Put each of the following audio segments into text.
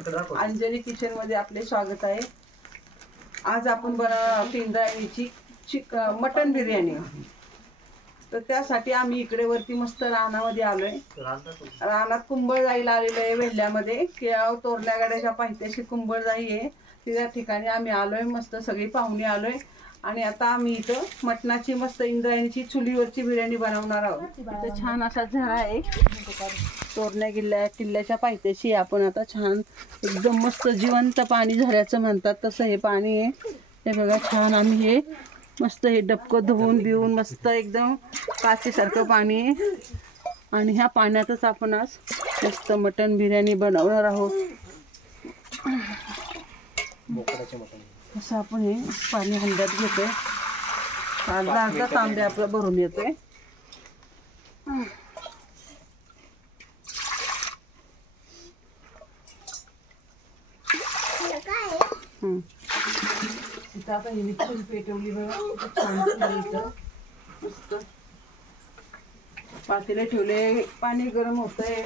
Anjali kitchen मध्ये आपले स्वागत आहे। आज आपण बनवणार इंद्रायणीची मटन बिर्याणी। तर त्यासाठी आम्ही इकडे वरती मस्त रानामध्ये आलोय। रानात कुंभळजाई आलेलो आहे वेल्ल्यामध्ये, केळाव तोरल्या गाड्याच्या पायथ्याशी कुंभळजाई आहे। त्या ठिकाणी आम्ही आलोय, मस्त सगळी पाहुणे आलोय आणि आता आम्ही इथं मटणाची मस्त इंद्रायणीची चुलीवरची बिर्याणी बनवणार आहोत। इथं छान असा झरा आहे, तोरण्या किल्ल्याच्या पायथ्याशी आपण आता छान एकदम मस्त जिवंत पाणी झऱ्याचं म्हणतात तसं हे पाणी आहे। हे बघा छान आम्ही हे मस्त हे डबकं धुवून बिवून मस्त एकदम काचेसारखं पाणी आहे आणि ह्या पाण्यातच आपण आज मस्त मटण बिर्याणी बनवणार आहोत। असं आपण हे पाणी हंड्यात घेतोय, अर्धा तांबे आपला भरून येतोय। इथं आता ही चूल पेटवली बघा, छान इथं मस्त पातेले ठेवले, पाणी गरम होतंय।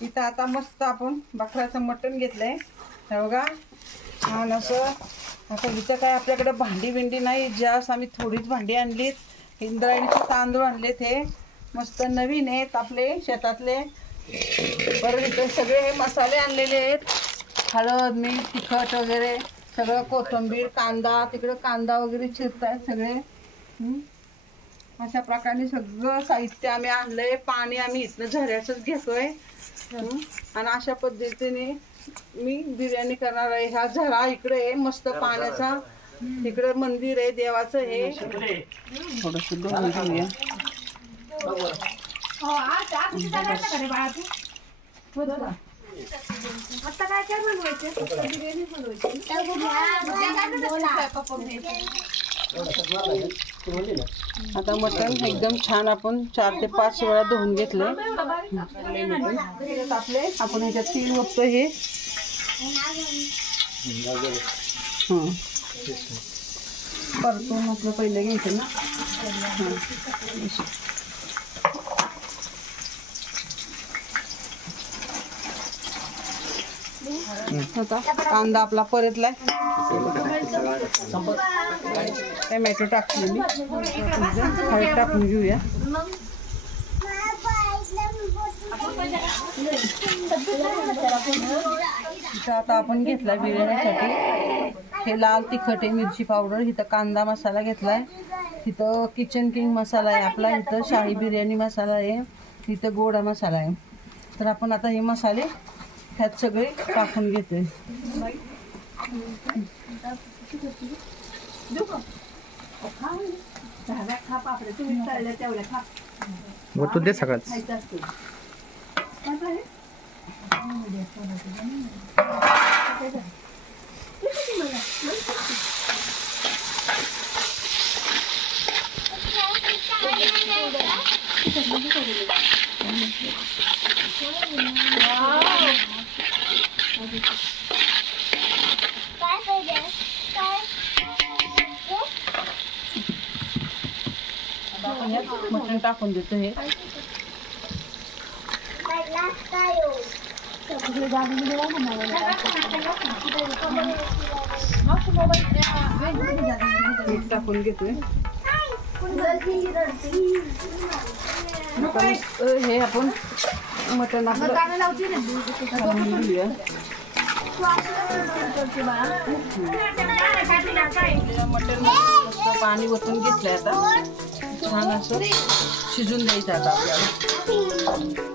इथं आता मस्त आपण बकऱ्याचं मटण घेतलंय, हे बघा छान असं। आता इथं काय आपल्याकडे भांडी बिंडी नाही, जास्त आम्ही थोडीच भांडी आणलीत। इंद्रायणीचे तांदूळ आणलेत, हे मस्त नवीन आहेत आपले शेतातले। बरं इथं सगळे हे मसाले आणलेले आहेत, हळद मीठ तिखट वगैरे सगळं, कोथिंबीर कांदा, तिकडे कांदा वगैरे चिरतायत सगळे। अशा प्रकारे सगळं साहित्य आम्ही आणलंय। पाणी आम्ही इथनं झऱ्याचंच घेतोय आणि अशा पद्धतीने मी बिर्याणी करणार आहे। हा झरा इकडे आहे मस्त पाण्याचा, तिकडे मंदिर आहे देवाचं। हे थोडस दोन घेऊया। आता मटण एकदम छान आपण 4 ते 5 वेळा धुवून घेतले। आपले आपण ह्याच्यात तेल ओततो, हे परतून आपलं पहिले घ्यायचं ना। आता कांदा आपला परतलाय, टोमॅटो टाकले मी, हळद टाकून घेऊया। आता आपण घेतला बिर्याणीसाठी हे लाल तिखट आहे, मिरची पावडर, इथं कांदा मसाला घेतलाय, इथं किचन किंग मसाला आहे आपला, इथं शाही बिर्याणी मसाला आहे, इथं गोडा मसाला आहे। तर आपण आता हे मसाले ह्यात सगळे टाकून घेतोय। तू दे सगळंच। मटण टाकून देतो हे। मीठ टाकून घेतोय, हे आपण मटण आपलं घेऊया। मटण मस्त पाणी ओतून घेतलंय, आता छान असं शिजून द्यायचं आता आपल्याला।